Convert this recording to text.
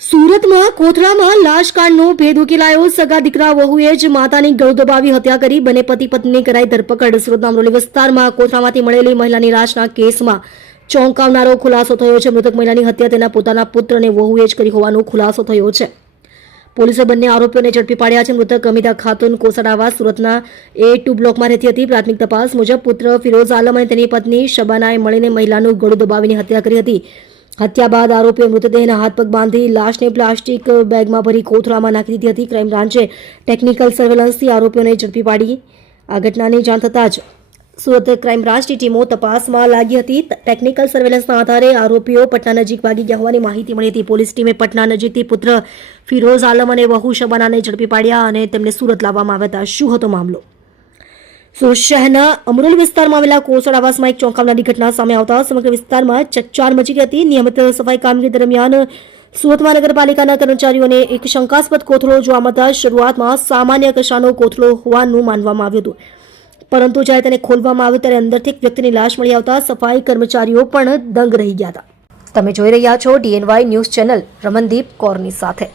સુરતમાં કોથળામાં લાશકાંડનો ભેદ ઉકેલાયો. સગા દીકરા વહુએ જ માતાની ગળું દબાવી હત્યા કરી. બંને પતિ પત્નીની કરાઈ ધરપકડ. સુરતના અમરોલી વિસ્તારમાં કોથળામાંથી મળેલી મહિલાની લાશના કેસમાં ચોંકાવનારો ખુલાસો થયો છે. મૃતક મહિલાની હત્યા તેના પોતાના પુત્ર અને વહુએ જ કરી હોવાનો ખુલાસો થયો છે. પોલીસે બંને આરોપીઓને ઝડપી પાડ્યા છે. મૃતક અમિતા ખાતુન કોસડાવા સુરતના A2 બ્લોકમાં રહેતી હતી. પ્રાથમિક તપાસ મુજબ પુત્ર ફિરોઝ આલમ અને તેની પત્ની શબાનાએ મળીને મહિલાનું ગળું દબાવીને હત્યા કરી હતી. હત્યા બાદ આરોપીએ મૃતદેહના હાથ પગ બાંધી લાશને પ્લાસ્ટિક બેગમાં ભરી કોથળામાં નાખી દીધી હતી. ક્રાઇમ બ્રાન્ચે ટેકનિકલ સર્વેલન્સથી આરોપીઓને ઝડપી પાડી. આ ઘટનાની જાણ થતાં જ સુરત ક્રાઇમ બ્રાન્ચની ટીમો તપાસમાં લાગી હતી. ટેકનિકલ સર્વેલન્સના આધારે આરોપીઓ પટના નજીક ભાગી ગયા હોવાની માહિતી મળી હતી. પોલીસ ટીમે પટના નજીકથી પુત્ર ફિરોઝ આલમ અને વહુ શબાનાને ઝડપી પાડ્યા અને તેમને સુરત લાવવામાં આવ્યા હતા. શું હતો મામલો? સુરત શહેરના અમરોલી વિસ્તારમાં આવેલા કોસડ આવાસમાં એક ચોંકાવનારી ઘટના સામે આવતા સમગ્ર વિસ્તારમાં ચકચાર મચી ગઈ હતી. નિયમિત સફાઈ કામગીરી દરમિયાન સુરત મહાનગરપાલિકાના કર્મચારીઓને એક શંકાસ્પદ કોથળો જોવા મળતા શરૂઆતમાં સામાન્ય કક્ષાનો કોથળો હોવાનું માનવામાં આવ્યું હતું. પરંતુ જ્યારે તેને ખોલવામાં આવ્યું ત્યારે અંદરથી એક વ્યક્તિની લાશ મળી આવતા સફાઈ કર્મચારીઓ પણ દંગ રહી ગયા હતા. તમે જોઈ રહ્યા છો DNY ન્યૂઝ ચેનલ રમનદીપ કૌરની સાથે.